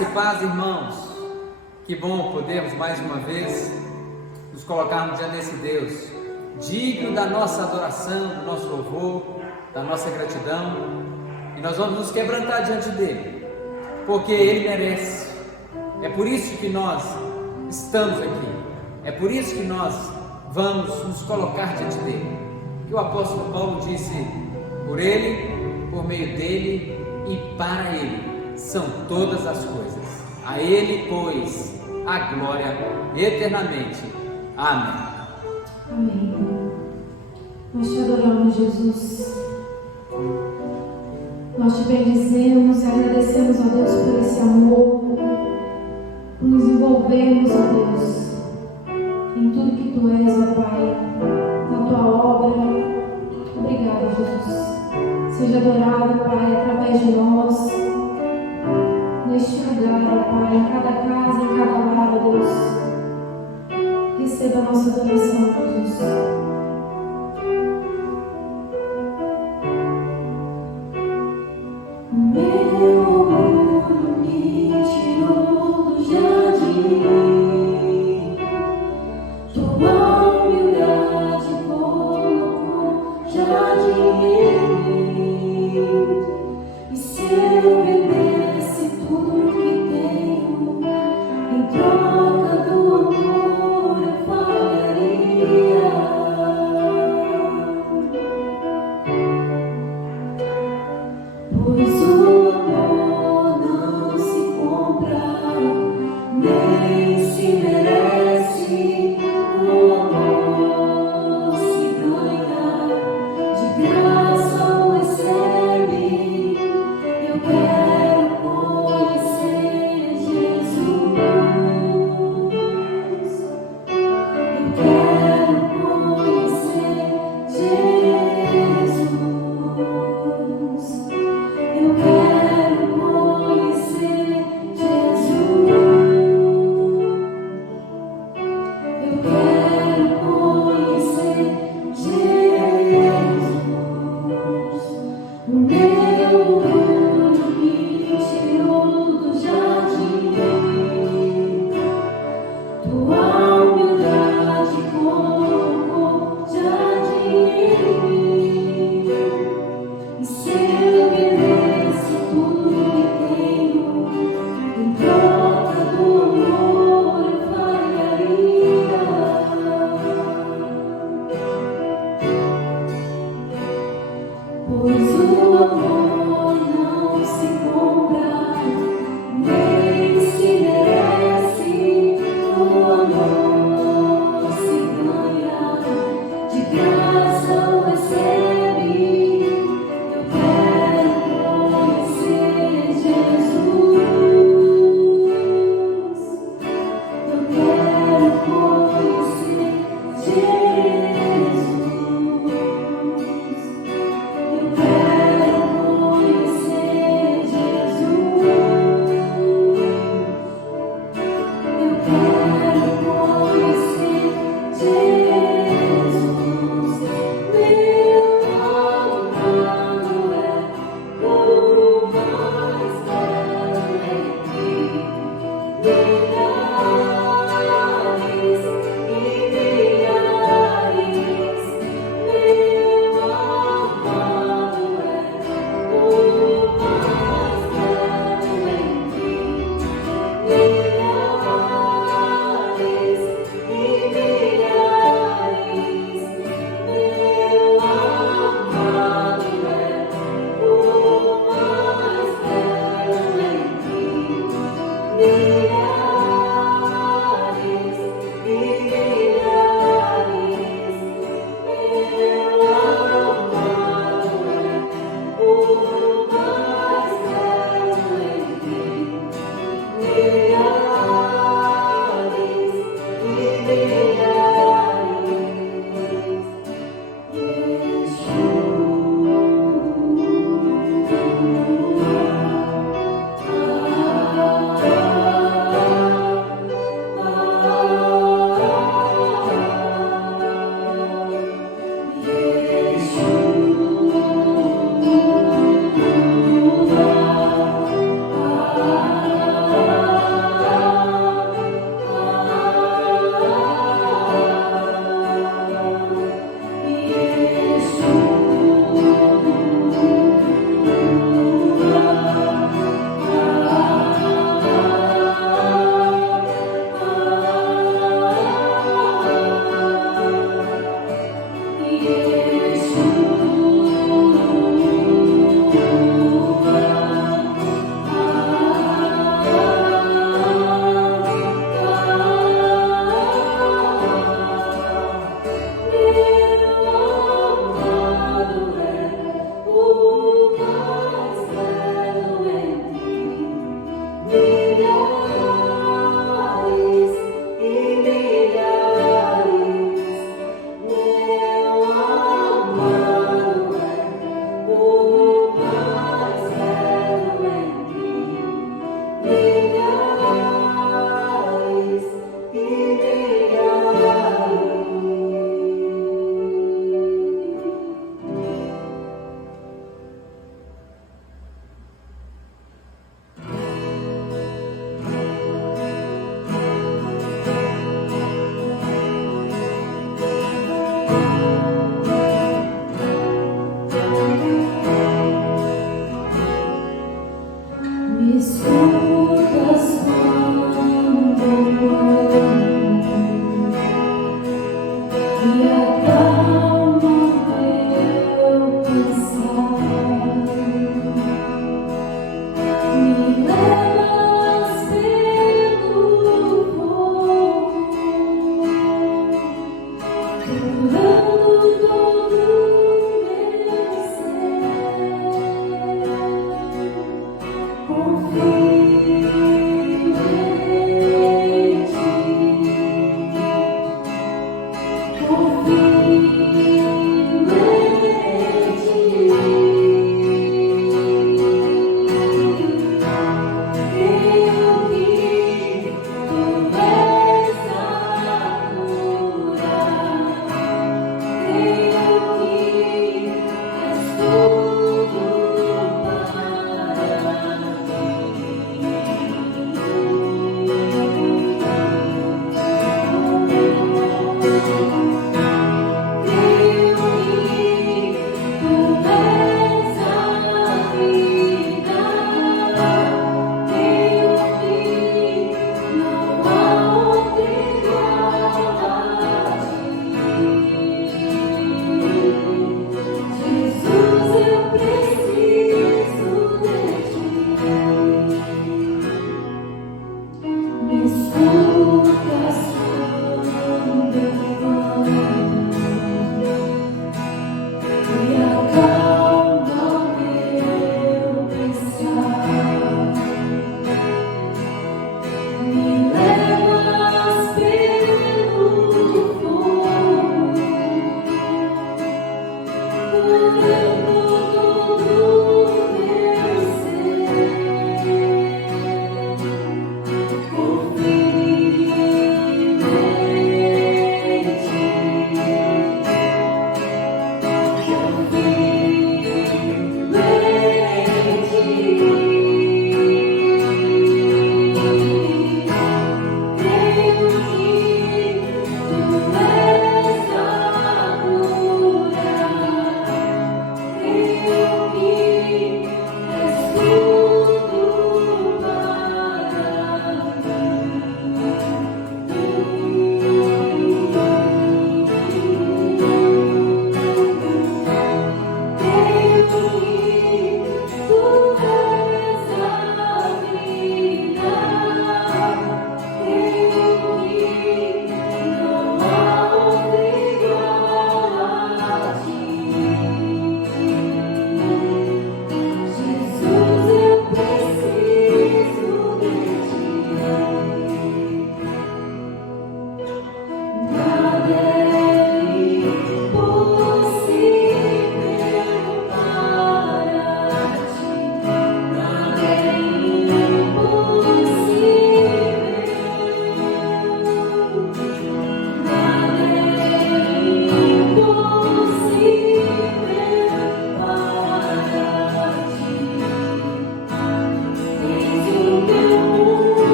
Graça e paz, irmãos. Que bom podermos mais uma vez nos colocarmos diante desse Deus, digno da nossa adoração, do nosso louvor, da nossa gratidão. E nós vamos nos quebrantar diante dele, porque ele merece. É por isso que nós estamos aqui. É por isso que nós vamos nos colocar diante dele. Que o apóstolo Paulo disse: por ele, por meio dele e para ele são todas as coisas. A ele, pois, a glória eternamente. Amém. Amém. Nós te adoramos, Jesus. Nós te bendizemos e agradecemos a Deus por esse amor, por nos envolvermos, ó Deus, em tudo que tu és, ó Pai, na tua obra. Obrigada, Jesus. Seja adorado, Pai, através de nós, neste lugar, ó Pai, em cada casa, em cada lar, ó Deus. Receba a nossa adoração, Jesus. Meu orgulho me tirou do jardim, tua humildade colocou jardim em mim. E se eu vendesse tudo que tenho, em troca do amor eu faria.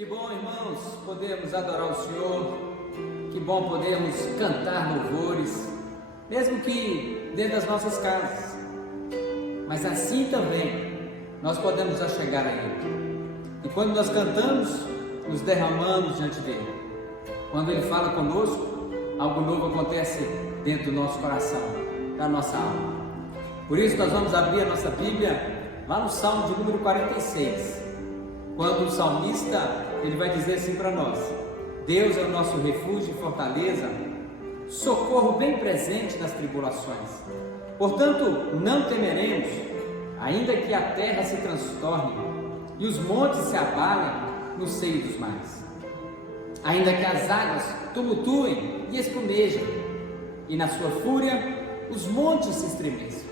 Que bom, irmãos, podermos adorar o Senhor, que bom podermos cantar louvores, mesmo que dentro das nossas casas, mas assim também nós podemos achegar a Ele. E quando nós cantamos, nos derramamos diante dEle. Quando Ele fala conosco, algo novo acontece dentro do nosso coração, da nossa alma. Por isso nós vamos abrir a nossa Bíblia lá no Salmo de número 46, quando o salmista ele vai dizer assim para nós: Deus é o nosso refúgio e fortaleza, socorro bem presente nas tribulações. Portanto, não temeremos, ainda que a terra se transtorne e os montes se abalem no seio dos mares, ainda que as águas tumultuem e espumejem, e na sua fúria os montes se estremeçam.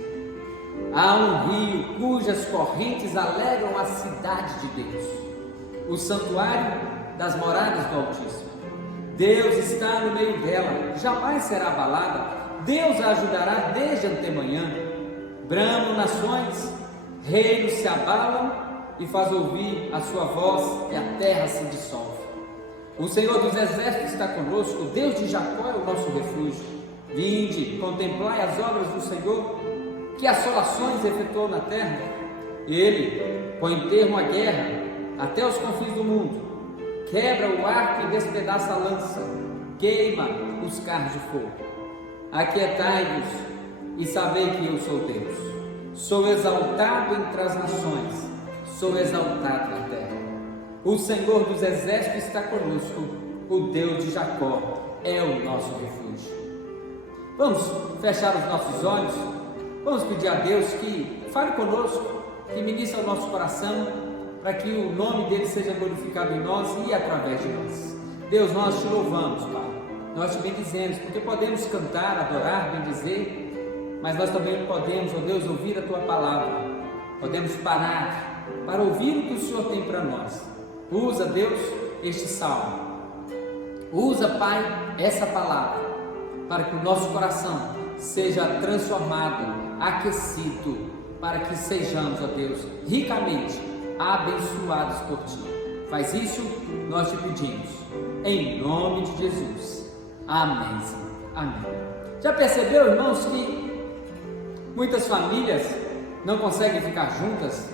Há um rio cujas correntes alegram a cidade de Deus, o santuário das moradas do Altíssimo. Deus está no meio dela, jamais será abalada. Deus a ajudará desde antemanhã. Bramam nações, reinos se abalam e faz ouvir a sua voz e a terra se dissolve. O Senhor dos exércitos está conosco, o Deus de Jacó é o nosso refúgio. Vinde, contemplai as obras do Senhor, que assolações efetuou na terra. Ele põe termo à guerra até os confins do mundo, quebra o arco e despedaça a lança, queima os carros de fogo. Aquietai-vos e sabei que eu sou Deus. Sou exaltado entre as nações, sou exaltado na terra. O Senhor dos exércitos está conosco, o Deus de Jacó é o nosso refúgio. Vamos fechar os nossos olhos, vamos pedir a Deus que fale conosco, que ministre ao nosso coração, para que o nome dele seja glorificado em nós e através de nós. Deus, nós te louvamos, Pai, nós te bendizemos, porque podemos cantar, adorar, bendizer, mas nós também podemos, ó Deus, ouvir a tua palavra, podemos parar para ouvir o que o Senhor tem para nós. Usa, Deus, este salmo, usa, Pai, essa palavra, para que o nosso coração seja transformado, aquecido, para que sejamos, ó Deus, ricamente abençoados por Ti. Faz isso, nós te pedimos, em nome de Jesus. Amém. Amém. Já percebeu, irmãos, que muitas famílias não conseguem ficar juntas,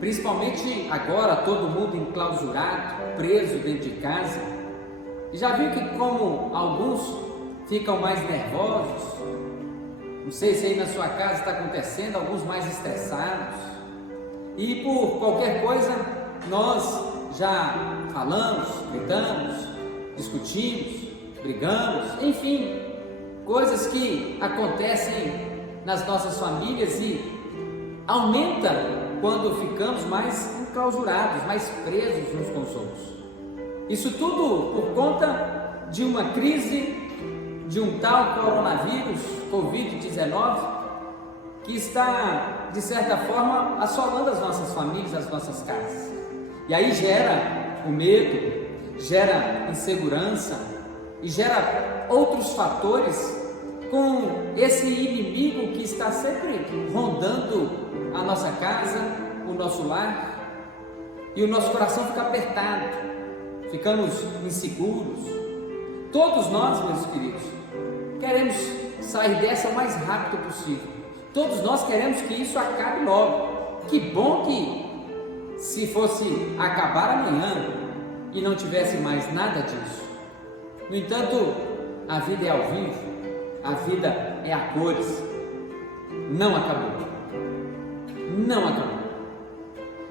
principalmente agora, todo mundo enclausurado, preso dentro de casa? E já viu que como alguns ficam mais nervosos? Não sei se aí na sua casa está acontecendo, alguns mais estressados, e por qualquer coisa nós já falamos, gritamos, discutimos, brigamos, enfim, coisas que acontecem nas nossas famílias e aumenta quando ficamos mais enclausurados, mais presos uns com os outros. Isso tudo por conta de uma crise, de um tal coronavírus, Covid-19, que está, de certa forma, assolando as nossas famílias, as nossas casas. E aí gera o medo, gera insegurança e gera outros fatores com esse inimigo que está sempre rondando a nossa casa, o nosso lar, e o nosso coração fica apertado, ficamos inseguros. Todos nós, meus queridos, queremos sair dessa o mais rápido possível. Todos nós queremos que isso acabe logo. Que bom que se fosse acabar amanhã e não tivesse mais nada disso. No entanto, a vida é ao vivo, a vida é a cores. Não acabou. Não acabou.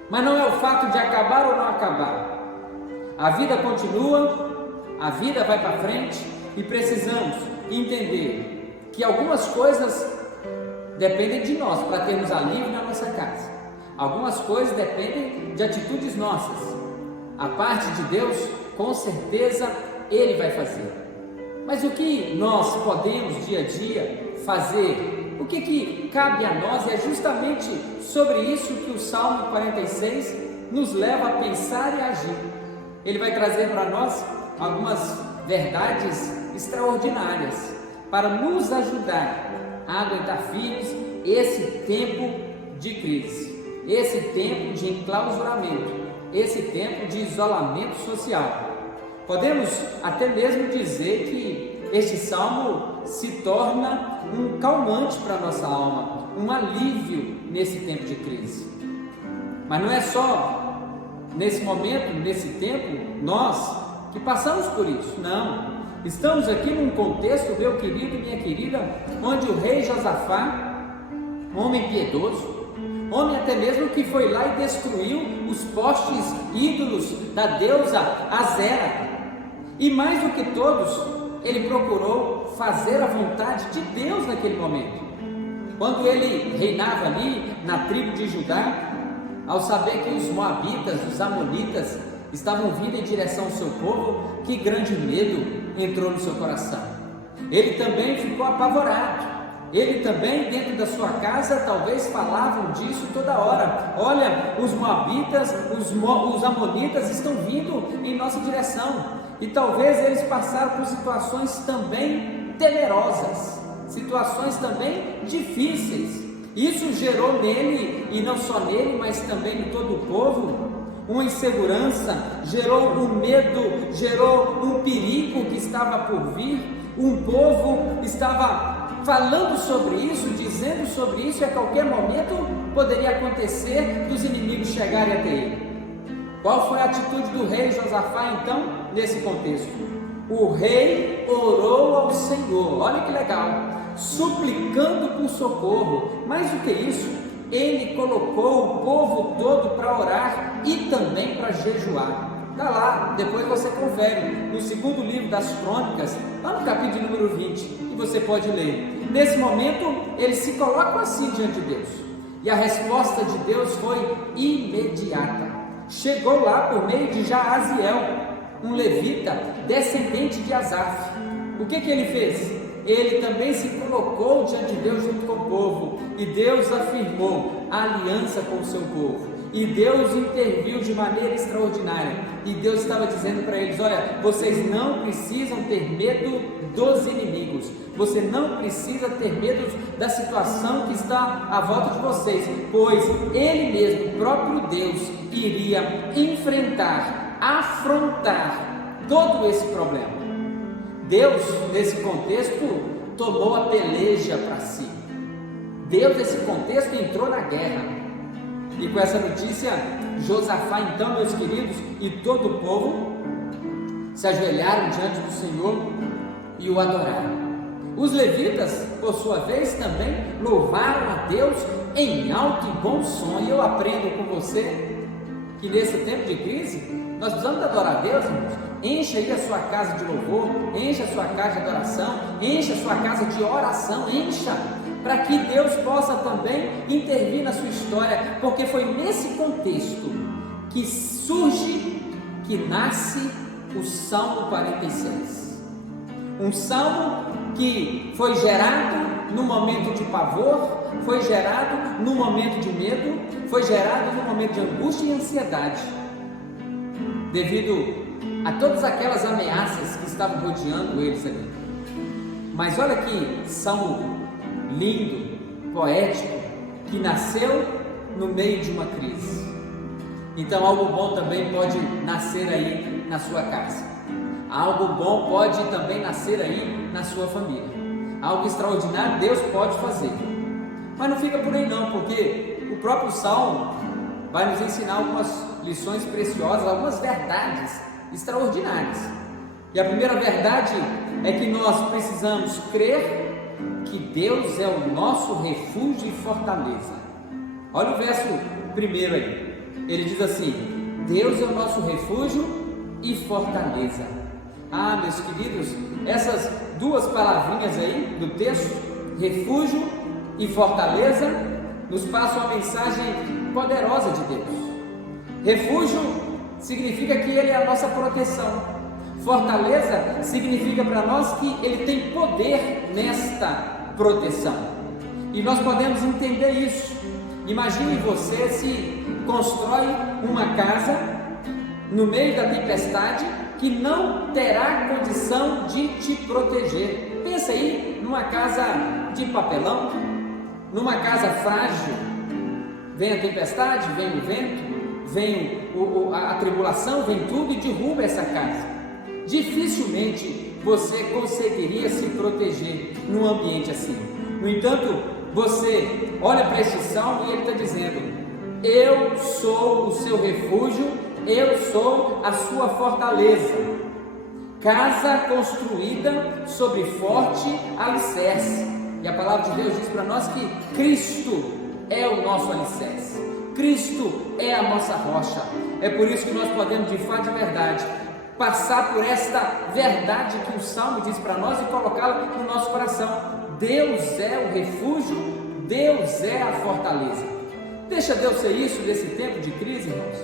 Mas não é o fato de acabar ou não acabar. A vida continua, a vida vai para frente e precisamos entender que algumas coisas dependem de nós para termos alívio na nossa casa. Algumas coisas dependem de atitudes nossas. A parte de Deus, com certeza, Ele vai fazer. Mas o que nós podemos dia a dia fazer? O que cabe a nós? É justamente sobre isso que o Salmo 46 nos leva a pensar e agir. Ele vai trazer para nós algumas verdades extraordinárias para nos ajudar a aguentar firmes esse tempo de crise, esse tempo de enclausuramento, esse tempo de isolamento social. Podemos até mesmo dizer que este salmo se torna um calmante para a nossa alma, um alívio nesse tempo de crise. Mas não é só nesse momento, nesse tempo, nós que passamos por isso, não. Estamos aqui num contexto, meu querido e minha querida, onde o rei Josafá, homem piedoso, homem até mesmo que foi lá e destruiu os postes ídolos da deusa Azera, e mais do que todos, ele procurou fazer a vontade de Deus naquele momento. Quando ele reinava ali na tribo de Judá, ao saber que os moabitas, os amonitas estavam vindo em direção ao seu povo, que grande medo entrou no seu coração. Ele também ficou apavorado. Ele também, dentro da sua casa, talvez falavam disso toda hora. Olha, os moabitas, os amonitas estão vindo em nossa direção. E talvez eles passaram por situações também temerosas, situações também difíceis. Isso gerou nele, e não só nele, mas também em todo o povo, uma insegurança, gerou um medo, gerou um perigo que estava por vir. Um povo estava falando sobre isso, dizendo sobre isso, e a qualquer momento poderia acontecer dos inimigos chegarem até ele. Qual foi a atitude do rei Josafá então, nesse contexto? O rei orou ao Senhor, olha que legal, suplicando por socorro. Mais do que isso, ele colocou o povo todo para orar e também para jejuar. Está lá, depois você confere, no segundo livro das Crônicas, lá no capítulo número 20, e você pode ler. Nesse momento, eles se colocam assim diante de Deus, e a resposta de Deus foi imediata. chegou lá por meio de Jaaziel, um levita descendente de Asaf. O que ele fez? Ele também se colocou diante de Deus junto com o povo, e Deus afirmou a aliança com o seu povo, e Deus interviu de maneira extraordinária, e Deus estava dizendo para eles: olha, vocês não precisam ter medo dos inimigos, você não precisa ter medo da situação que está à volta de vocês, pois Ele mesmo, o próprio Deus, iria enfrentar, afrontar todo esse problema. Deus, nesse contexto, tomou a peleja para si. Deus, nesse contexto, entrou na guerra. E com essa notícia, Josafá, então, meus queridos, e todo o povo se ajoelharam diante do Senhor e o adoraram. Os levitas, por sua vez, também louvaram a Deus em alto e bom som. E eu aprendo com você que nesse tempo de crise, nós precisamos adorar a Deus, irmãos. Encha aí a sua casa de louvor, encha a sua casa de adoração, encha a sua casa de oração, encha, para que Deus possa também intervir na sua história, porque foi nesse contexto que surge, que nasce o Salmo 46. Um salmo que foi gerado no momento de pavor, foi gerado no momento de medo, foi gerado no momento de angústia e ansiedade, devido a todas aquelas ameaças que estavam rodeando eles ali. Mas olha que salmo lindo, poético, que nasceu no meio de uma crise. Então algo bom também pode nascer aí na sua casa, algo bom pode também nascer aí na sua família, algo extraordinário Deus pode fazer. Mas não fica por aí não, porque o próprio salmo vai nos ensinar algumas lições preciosas, algumas verdades extraordinárias. E a primeira verdade é que nós precisamos crer que Deus é o nosso refúgio e fortaleza. Olha o verso primeiro aí, ele diz assim: Deus é o nosso refúgio e fortaleza. Ah, meus queridos, essas duas palavrinhas aí do texto, refúgio e fortaleza, nos passam uma mensagem poderosa de Deus. Refúgio significa que Ele é a nossa proteção. Fortaleza significa para nós que Ele tem poder nesta proteção. E nós podemos entender isso. Imagine você se constrói uma casa no meio da tempestade que não terá condição de te proteger. Pensa aí numa casa de papelão, numa casa frágil. Vem a tempestade, vem o vento, vem a tribulação, vem tudo e derruba essa casa. Dificilmente você conseguiria se proteger num ambiente assim. No entanto, você olha para este salmo e ele está dizendo: eu sou o seu refúgio, eu sou a sua fortaleza, casa construída sobre forte alicerce. E a palavra de Deus diz para nós que Cristo é o nosso alicerce, Cristo é a nossa rocha. É por isso que nós podemos, de fato e verdade, passar por esta verdade que o Salmo diz para nós e colocá-la no nosso coração. Deus é o refúgio, Deus é a fortaleza. Deixa Deus ser isso nesse tempo de crise, irmãos.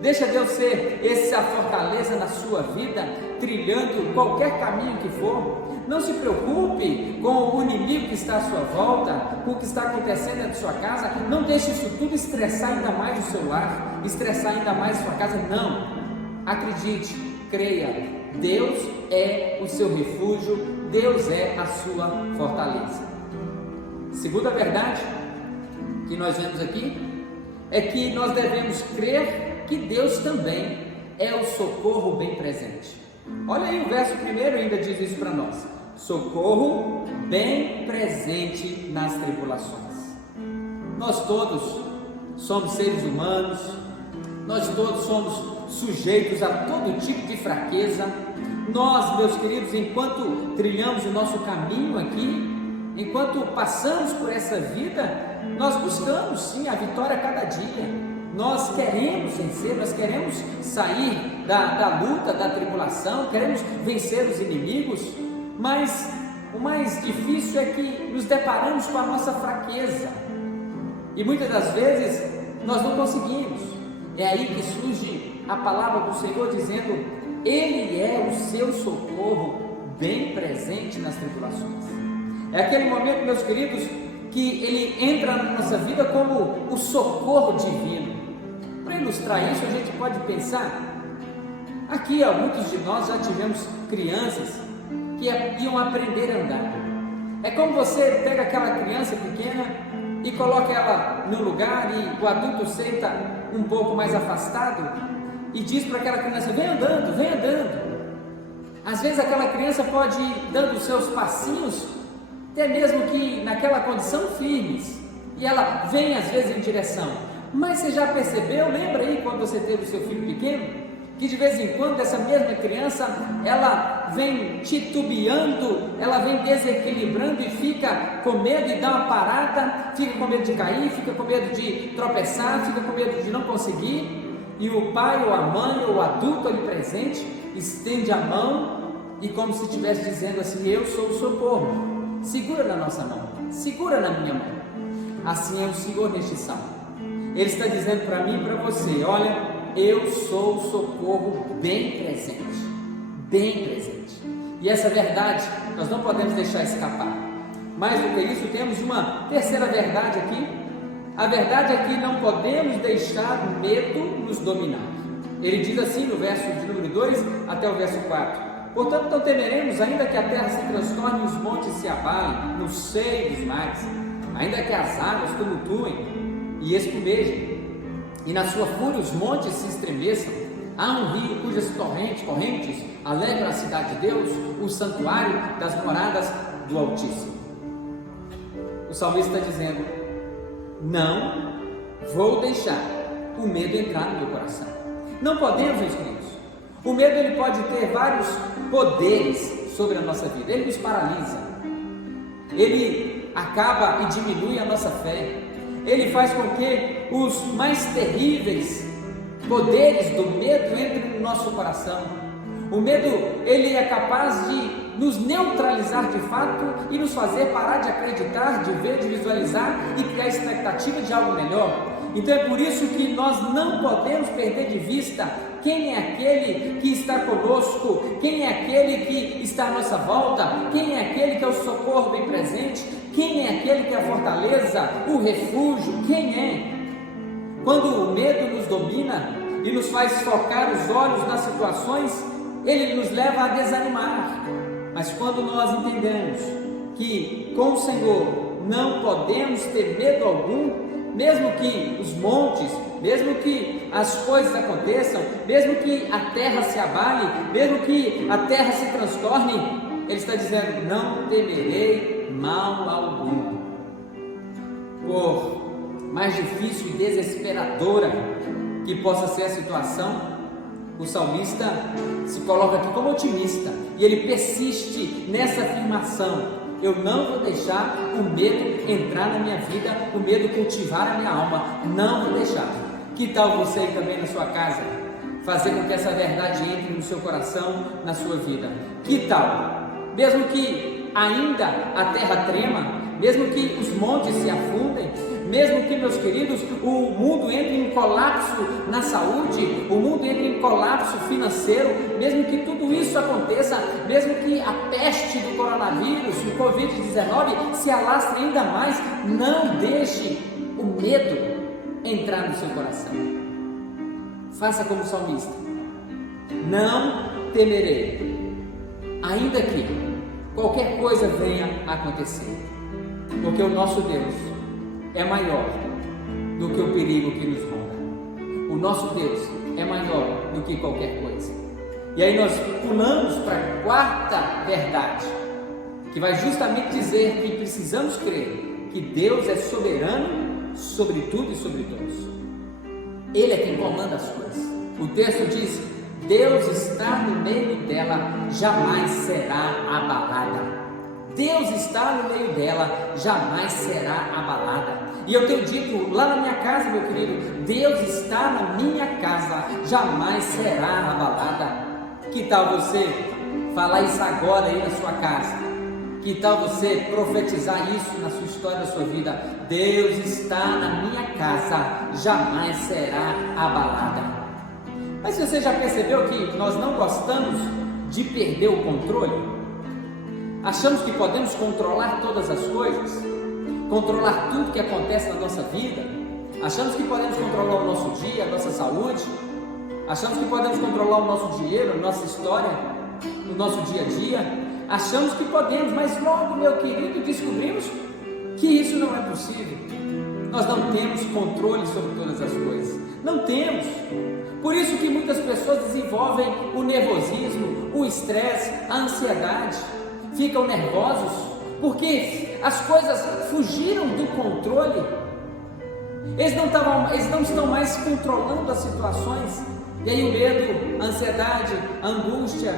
Deixa Deus ser essa fortaleza na sua vida, trilhando qualquer caminho que for. Não se preocupe com o inimigo que está à sua volta, com o que está acontecendo dentro de sua casa. Não deixe isso tudo estressar ainda mais o seu lar, estressar ainda mais a sua casa. Não, acredite, creia, Deus é o seu refúgio, Deus é a sua fortaleza. Segunda verdade que nós vemos aqui é que nós devemos crer que Deus também é o socorro bem presente. Olha aí o verso primeiro ainda diz isso para nós: socorro bem presente nas tribulações. Nós todos somos seres humanos, nós todos somos sujeitos a todo tipo de fraqueza. Nós, meus queridos, enquanto trilhamos o nosso caminho aqui, enquanto passamos por essa vida, nós buscamos sim a vitória a cada dia. Nós queremos vencer, nós queremos sair da luta, da tribulação, queremos vencer os inimigos, mas o mais difícil é que nos deparamos com a nossa fraqueza, e muitas das vezes nós não conseguimos. É aí que surge a palavra do Senhor dizendo: Ele é o seu socorro bem presente nas tribulações. É aquele momento, meus queridos, que Ele entra na nossa vida como o socorro divino. Para ilustrar isso, a gente pode pensar, aqui muitos de nós já tivemos crianças que iam aprender a andar. É como você pega aquela criança pequena e coloca ela no lugar e o adulto senta um pouco mais afastado e diz para aquela criança: vem andando, vem andando. Às vezes aquela criança pode ir dando os seus passinhos, até mesmo que naquela condição firmes, e ela vem às vezes em direção. Mas você já percebeu, lembra aí quando você teve o seu filho pequeno, que de vez em quando essa mesma criança, ela vem titubeando, ela vem desequilibrando e fica com medo e dá uma parada, fica com medo de cair, fica com medo de tropeçar, fica com medo de não conseguir, e o pai ou a mãe ou o adulto ali presente estende a mão e como se estivesse dizendo assim: eu sou o socorro, segura na nossa mão, segura na minha mão. Assim é o Senhor neste salmo. Ele está dizendo para mim e para você: olha, eu sou o socorro bem presente, bem presente. E essa verdade nós não podemos deixar escapar. Mais do que isso, temos uma terceira verdade aqui. A verdade é que não podemos deixar o medo nos dominar. Ele diz assim no verso de número 2 até o verso 4: portanto não temeremos, ainda que a terra se transtorne e os montes se abalem no seio dos mares, ainda que as águas tumultuem e espumejem, e na sua fúria os montes se estremeçam. Há um rio cujas correntes alegram a cidade de Deus, o santuário das moradas do Altíssimo. O salmista está dizendo: não vou deixar o medo entrar no meu coração. Não podemos, meus queridos. O medo ele pode ter vários poderes sobre a nossa vida. Ele nos paralisa, ele acaba e diminui a nossa fé, ele faz com que os mais terríveis poderes do medo entrem no nosso coração. O medo ele é capaz de nos neutralizar de fato e nos fazer parar de acreditar, de ver, de visualizar e criar expectativa de algo melhor. Então é por isso que nós não podemos perder de vista quem é aquele que está conosco, quem é aquele que está à nossa volta, quem é aquele que é o socorro bem presente, quem é aquele que é a fortaleza, o refúgio, quem é? Quando o medo nos domina e nos faz focar os olhos nas situações, ele nos leva a desanimar. Mas quando nós entendemos que com o Senhor não podemos ter medo algum, mesmo que os montes, mesmo que as coisas aconteçam, mesmo que a terra se abale, mesmo que a terra se transtorne, ele está dizendo: não temerei mal algum. Por mais difícil e desesperadora que possa ser a situação, o salmista se coloca aqui como otimista e ele persiste nessa afirmação: eu não vou deixar o medo entrar na minha vida, o medo cultivar a minha alma, não vou deixar. Que tal você também na sua casa fazer com que essa verdade entre no seu coração, na sua vida? Que tal, mesmo que ainda a terra trema, mesmo que os montes se afundem, mesmo que, meus queridos, o mundo entre em colapso na saúde, o mundo entre em colapso financeiro, mesmo que tudo isso aconteça, mesmo que a peste do coronavírus, o Covid-19 se alastre ainda mais, não deixe o medo entrar no seu coração. Faça como o salmista: não temerei, ainda que qualquer coisa venha a acontecer, porque o nosso Deus é maior do que o perigo que nos ronda. O nosso Deus é maior do que qualquer coisa. E aí nós pulamos para a quarta verdade, que vai justamente dizer que precisamos crer que Deus é soberano sobre tudo e sobre todos. Ele é quem comanda as coisas. O texto diz: Deus está no meio dela, jamais será abalada. Deus está no meio dela, jamais será abalada. E eu tenho dito lá na minha casa, meu querido: Deus está na minha casa, jamais será abalada. Que tal você falar isso agora aí na sua casa? Que tal você profetizar isso na sua história, na sua vida? Deus está na minha casa, jamais será abalada. Mas você já percebeu que nós não gostamos de perder o controle? Achamos que podemos controlar todas as coisas, controlar tudo que acontece na nossa vida. Achamos que podemos controlar o nosso dia, a nossa saúde. Achamos que podemos controlar o nosso dinheiro, a nossa história, o nosso dia a dia. Achamos que podemos, mas logo, meu querido, descobrimos que isso não é possível. Nós não temos controle sobre todas as coisas. Não temos. Por isso que muitas pessoas desenvolvem o nervosismo, o estresse, a ansiedade. Ficam nervosos porque as coisas fugiram do controle. Eles não estão mais controlando as situações. E aí o medo, a ansiedade, a angústia,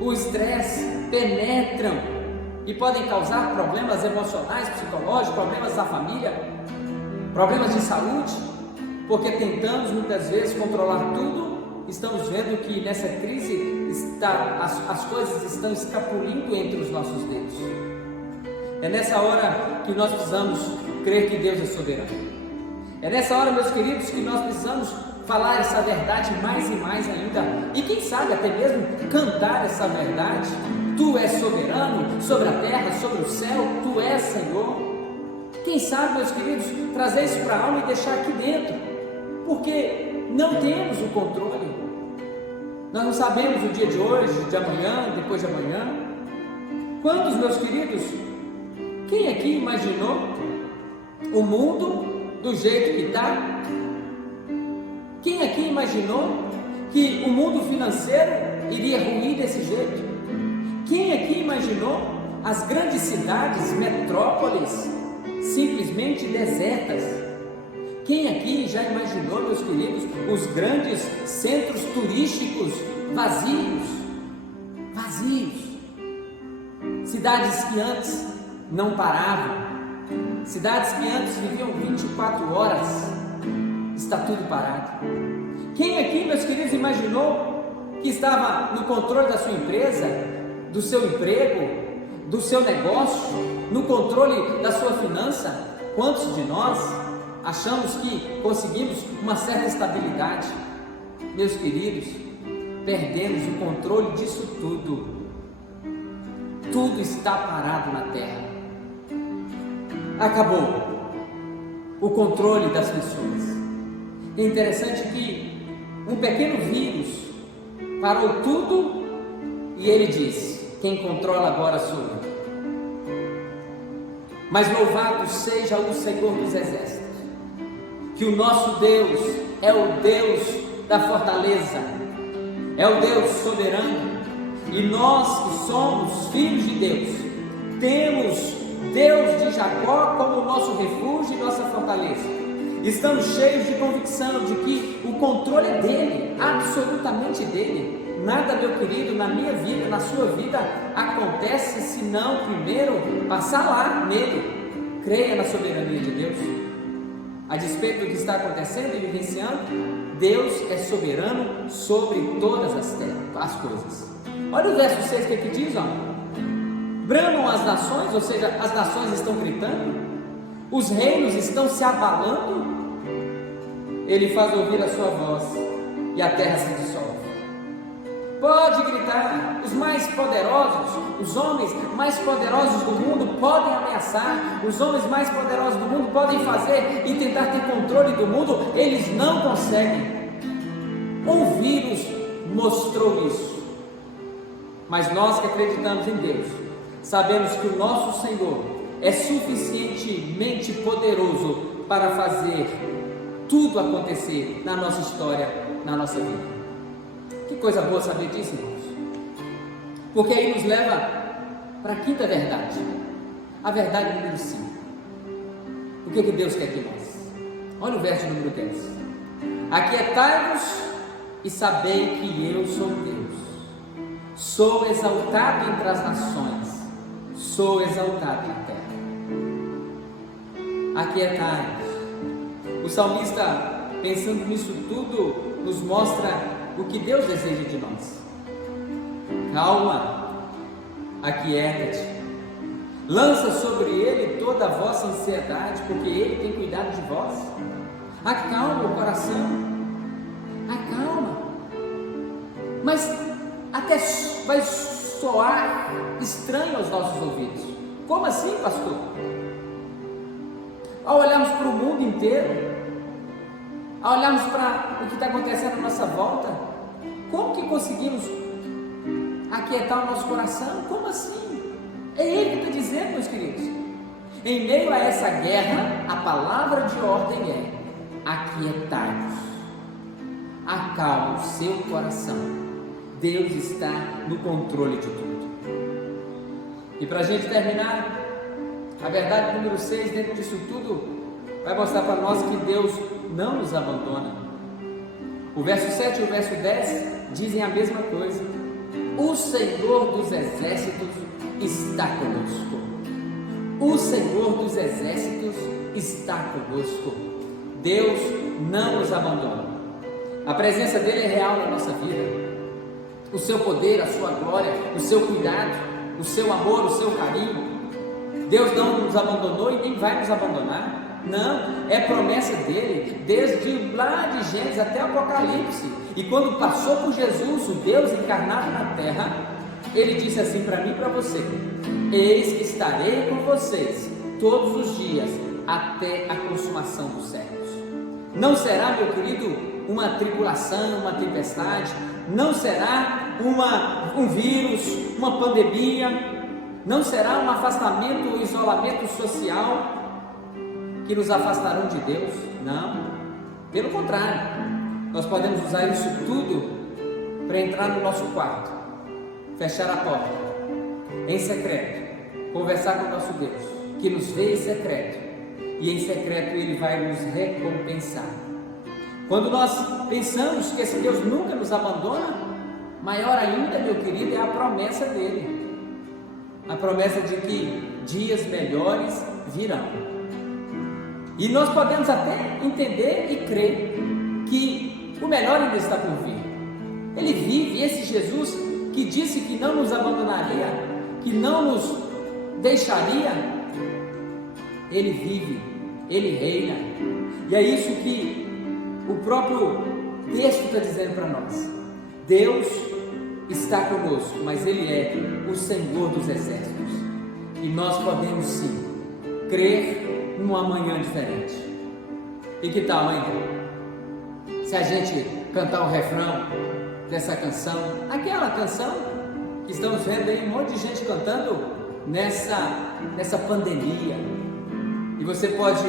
o estresse penetram e podem causar problemas emocionais, psicológicos, problemas da família, problemas de saúde, porque tentamos muitas vezes controlar tudo. Estamos vendo que nessa crise as coisas estão escapulindo entre os nossos dedos. É nessa hora que nós precisamos crer que Deus é soberano. É nessa hora, meus queridos, que nós precisamos falar essa verdade mais e mais ainda, e quem sabe até mesmo cantar essa verdade. Tu és soberano sobre a terra, sobre o céu, Tu és Senhor. Quem sabe, meus queridos, trazer isso para a alma e deixar aqui dentro, porque não temos o controle. Nós não sabemos o dia de hoje, de amanhã, depois de amanhã. Quantos, meus queridos, quem aqui imaginou o mundo do jeito que está? Quem aqui imaginou que o mundo financeiro iria ruir desse jeito? Quem aqui imaginou as grandes cidades, metrópoles, simplesmente desertas? Quem aqui já imaginou, meus queridos, os grandes centros turísticos vazios? Cidades que antes não paravam, cidades que antes viviam 24 horas, está tudo parado. Quem aqui, meus queridos, imaginou que estava no controle da sua empresa, do seu emprego, do seu negócio, no controle da sua finança? Quantos de nós achamos que conseguimos uma certa estabilidade? Meus queridos, perdemos o controle disso tudo. Tudo está parado na terra. Acabou o controle das pessoas. É interessante que um pequeno vírus parou tudo e ele disse: quem controla agora sou eu. Mas louvado seja o Senhor dos Exércitos, que o nosso Deus é o Deus da fortaleza, é o Deus soberano, e nós que somos filhos de Deus, temos Deus de Jacó como nosso refúgio e nossa fortaleza. Estamos cheios de convicção de que o controle é dele, absolutamente dele. Nada, meu querido, na minha vida, na sua vida, acontece se não primeiro passar lá nele. Creia na soberania de Deus. A despeito do que está acontecendo e vivenciando, Deus é soberano sobre todas as coisas. Olha o verso 6 que aqui diz, ó: bramam as nações, ou seja, as nações estão gritando, os reinos estão se abalando. Ele faz ouvir a sua voz e a terra se dissolve. Pode gritar, os mais poderosos, os homens mais poderosos do mundo podem ameaçar, os homens mais poderosos do mundo podem fazer e tentar ter controle do mundo, eles não conseguem. Um vírus mostrou isso. Mas nós que acreditamos em Deus, sabemos que o nosso Senhor é suficientemente poderoso para fazer tudo acontecer na nossa história, na nossa vida. Que coisa boa saber disso, irmãos. Porque aí nos leva para a quinta verdade, a verdade número 5. O que Deus quer de nós? Olha o verso número 10. Aquietai-vos e sabei que eu sou Deus. Sou exaltado entre as nações, sou exaltado na terra. Aquietai-vos. O salmista, pensando nisso tudo, nos mostra o que Deus deseja de nós. Calma, aquieta-te, Lança sobre Ele toda a vossa ansiedade, porque Ele tem cuidado de vós. Acalma o coração, acalma. Mas até vai soar estranho aos nossos ouvidos. Como assim, pastor? Ao olharmos para o mundo inteiro, ao olharmos para o que está acontecendo à nossa volta, como que conseguimos aquietar o nosso coração? Como assim? É Ele que está dizendo, meus queridos. Em meio a essa guerra, a palavra de ordem é: aquietai-vos, acalma o seu coração. Deus está no controle de tudo. E para a gente terminar, a verdade número 6 dentro disso tudo vai mostrar para nós que Deus não nos abandona. O verso 7 e o verso 10 dizem a mesma coisa: o Senhor dos exércitos está conosco. O Senhor dos exércitos está conosco. Deus não nos abandona. A presença dele é real na nossa vida. O seu poder, a sua glória, o seu cuidado, o seu amor, o seu carinho. Deus não nos abandonou e nem vai nos abandonar. Não, é promessa dele, desde lá de Gênesis até Apocalipse. E quando passou por Jesus, o Deus encarnado na terra, ele disse assim para mim e para você: eis que estarei com vocês todos os dias, até a consumação dos séculos. Não será, meu querido, uma tribulação, uma tempestade, não será um vírus, uma pandemia, não será um afastamento, um isolamento social que nos afastarão de Deus. Não, pelo contrário, nós podemos usar isso tudo para entrar no nosso quarto, fechar a porta, em secreto, conversar com o nosso Deus, que nos vê em secreto, e em secreto Ele vai nos recompensar. Quando nós pensamos que esse Deus nunca nos abandona, maior ainda, meu querido, é a promessa dele, a promessa de que dias melhores virão. E nós podemos até entender e crer que o melhor ainda está por vir. Ele vive, esse Jesus que disse que não nos abandonaria, que não nos deixaria, ele vive, ele reina. E é isso que o próprio texto está dizendo para nós. Deus está conosco, mas Ele é o Senhor dos exércitos. E nós podemos sim crer num amanhã diferente. E que tal, hein? Se a gente cantar o refrão dessa canção, aquela canção que estamos vendo aí um monte de gente cantando nessa pandemia, e você pode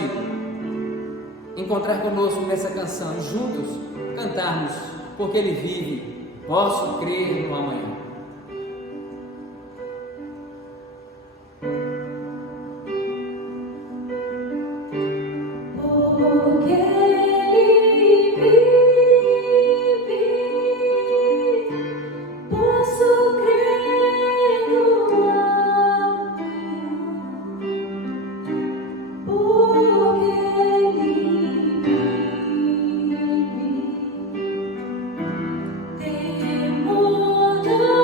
encontrar conosco nessa canção e juntos cantarmos: porque Ele vive, posso crer no amanhã. Porque Ele vive, posso crer no amanhã. Porque Ele vive, temor não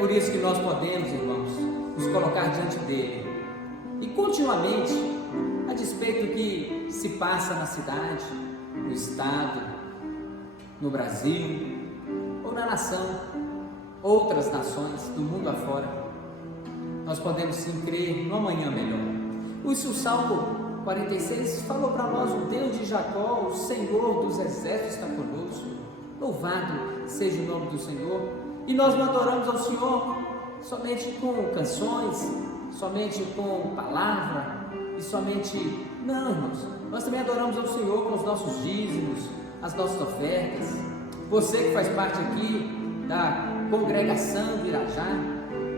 por isso que nós podemos, irmãos, nos colocar diante dele e continuamente, a despeito do que se passa na cidade, no estado, no Brasil ou na nação, outras nações do mundo afora, nós podemos sim crer no amanhã melhor. Por isso o Salmo 46 falou para nós: o Deus de Jacó, o Senhor dos exércitos está conosco, louvado seja o nome do Senhor. E nós não adoramos ao Senhor somente com canções, somente com palavra, e somente, não, irmãos, nós também adoramos ao Senhor com os nossos dízimos, as nossas ofertas. Você que faz parte aqui da congregação de Irajá,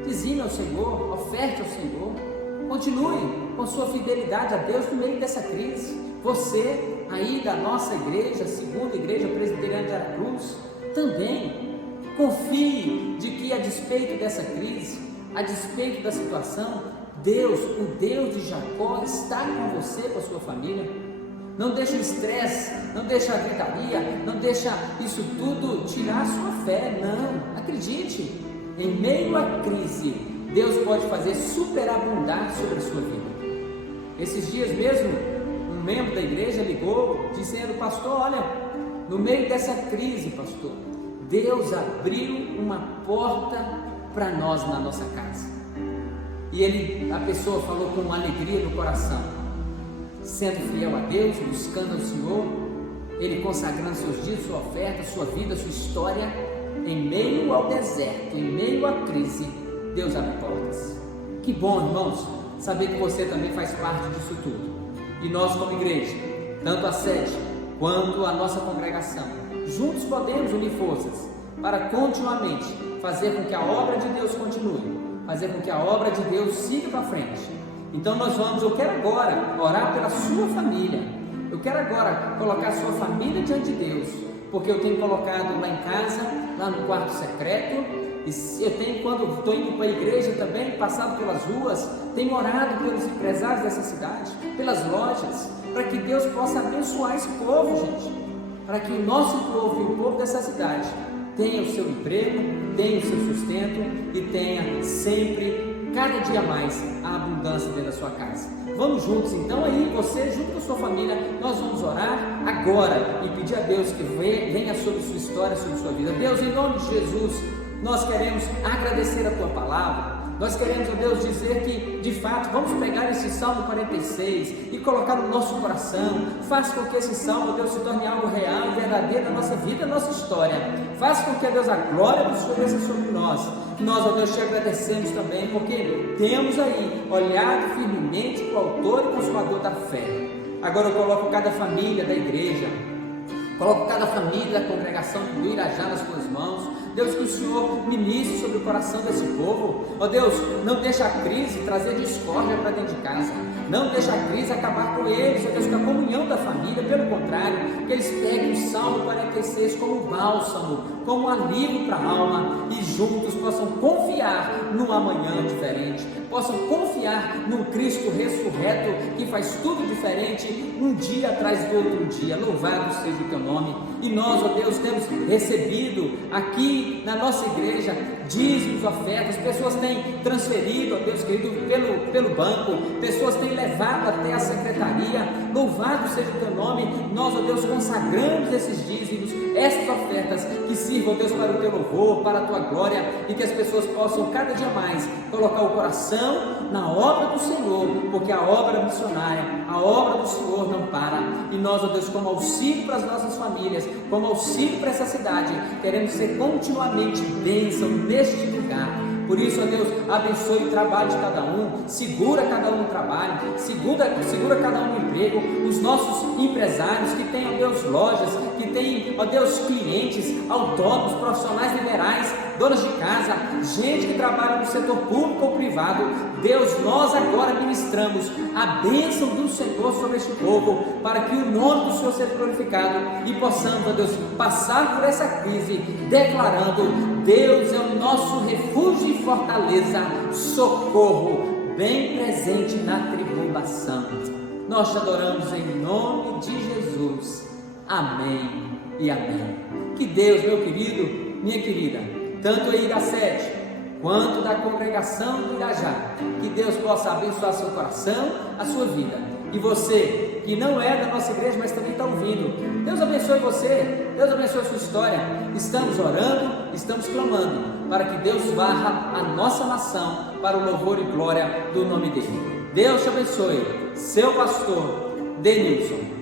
dizime ao Senhor, oferte ao Senhor, continue com sua fidelidade a Deus no meio dessa crise. Você aí da nossa igreja, segunda igreja presbiteriana de Aracruz, também confie de que, a despeito dessa crise, a despeito da situação, Deus, o Deus de Jacó, está com você, com a sua família. Não deixa o estresse, não deixa a gritaria, não deixa isso tudo tirar a sua fé, não. Acredite, em meio à crise, Deus pode fazer superabundar sobre a sua vida. Esses dias mesmo, um membro da igreja ligou, dizendo: pastor, olha, no meio dessa crise, pastor, Deus abriu uma porta para nós na nossa casa. E a pessoa falou com alegria no coração, sendo fiel a Deus, buscando ao Senhor, ele consagrando seus dias, sua oferta, sua vida, sua história, em meio ao deserto, em meio à crise, Deus abre portas. Que bom, irmãos, saber que você também faz parte disso tudo. E nós, como igreja, tanto a sede quanto a nossa congregação, juntos podemos unir forças para continuamente fazer com que a obra de Deus continue, fazer com que a obra de Deus siga para frente. Então eu quero agora orar pela sua família, eu quero agora colocar a sua família diante de Deus, porque eu tenho colocado lá em casa, lá no quarto secreto, e eu tenho, quando estou indo para a igreja também, passado pelas ruas, tenho orado pelos empresários dessa cidade, pelas lojas, para que Deus possa abençoar esse povo, gente, para que o nosso povo e o povo dessa cidade tenha o seu emprego, tenha o seu sustento e tenha sempre, cada dia mais, a abundância dentro da sua casa. Vamos juntos então aí, você junto com a sua família, nós vamos orar agora e pedir a Deus que venha sobre sua história, sobre sua vida. Deus, em nome de Jesus, nós queremos agradecer a tua palavra. Nós queremos, ó Deus, dizer que, de fato, vamos pegar esse Salmo 46 e colocar no nosso coração. Faça com que esse Salmo, ó Deus, se torne algo real e verdadeiro na nossa vida, na nossa história. Faça com que, ó Deus, a glória do Senhor desça sobre nós. Nós, ó Deus, te agradecemos também, porque temos aí olhado firmemente para o autor e consumador da fé. Agora eu coloco cada família da igreja, coloco cada família da congregação do Irajá nas tuas mãos. Deus, que o Senhor ministre sobre o coração desse povo. Ó Deus, não deixa a crise trazer discórdia para dentro de casa. Não deixa a crise acabar com eles, ó Deus, com a comunhão da família. Pelo contrário, que eles peguem o Salmo 46 como bálsamo, como alívio para a alma, e juntos possam confiar num amanhã diferente, possam confiar num Cristo ressurreto que faz tudo diferente, um dia atrás do outro dia. Louvado seja o teu nome. E nós, ó Deus, temos recebido aqui na nossa igreja dízimos, ofertas, pessoas têm transferido, ó Deus querido, pelo banco, pessoas têm levado até a secretaria. Louvado seja o teu nome. Nós, ó Deus, consagramos esses dízimos, essas ofertas, que sirvam, ó Deus, para o teu louvor, para a tua glória, e que as pessoas possam cada dia mais colocar o coração na obra do Senhor, porque a obra missionária, a obra do Senhor não para. E nós, ó Deus, como auxílio para as nossas famílias, como auxílio para essa cidade, queremos ser continuamente bênção neste lugar. Por isso, ó Deus, abençoe o trabalho de cada um, segura cada um no trabalho, segura cada um no emprego, os nossos empresários que têm, ó Deus, lojas, que têm, ó Deus, clientes, autônomos, profissionais liberais, donas de casa, gente que trabalha no setor público ou privado. Deus, nós agora ministramos a bênção do Senhor sobre este povo, para que o nome do Senhor seja glorificado e possamos, ó Deus, passar por essa crise declarando: Deus é o nosso refúgio e fortaleza, socorro bem presente na tribulação. Nós te adoramos em nome de Jesus. Amém e amém. Que Deus, meu querido, minha querida, tanto aí da sede quanto da congregação do Irajá. Que Deus possa abençoar seu coração, a sua vida. E você, que não é da nossa igreja, mas também está ouvindo, Deus abençoe você, Deus abençoe a sua história. Estamos orando, estamos clamando, para que Deus varra a nossa nação para o louvor e glória do nome dele. Deus te abençoe, seu pastor Denilson.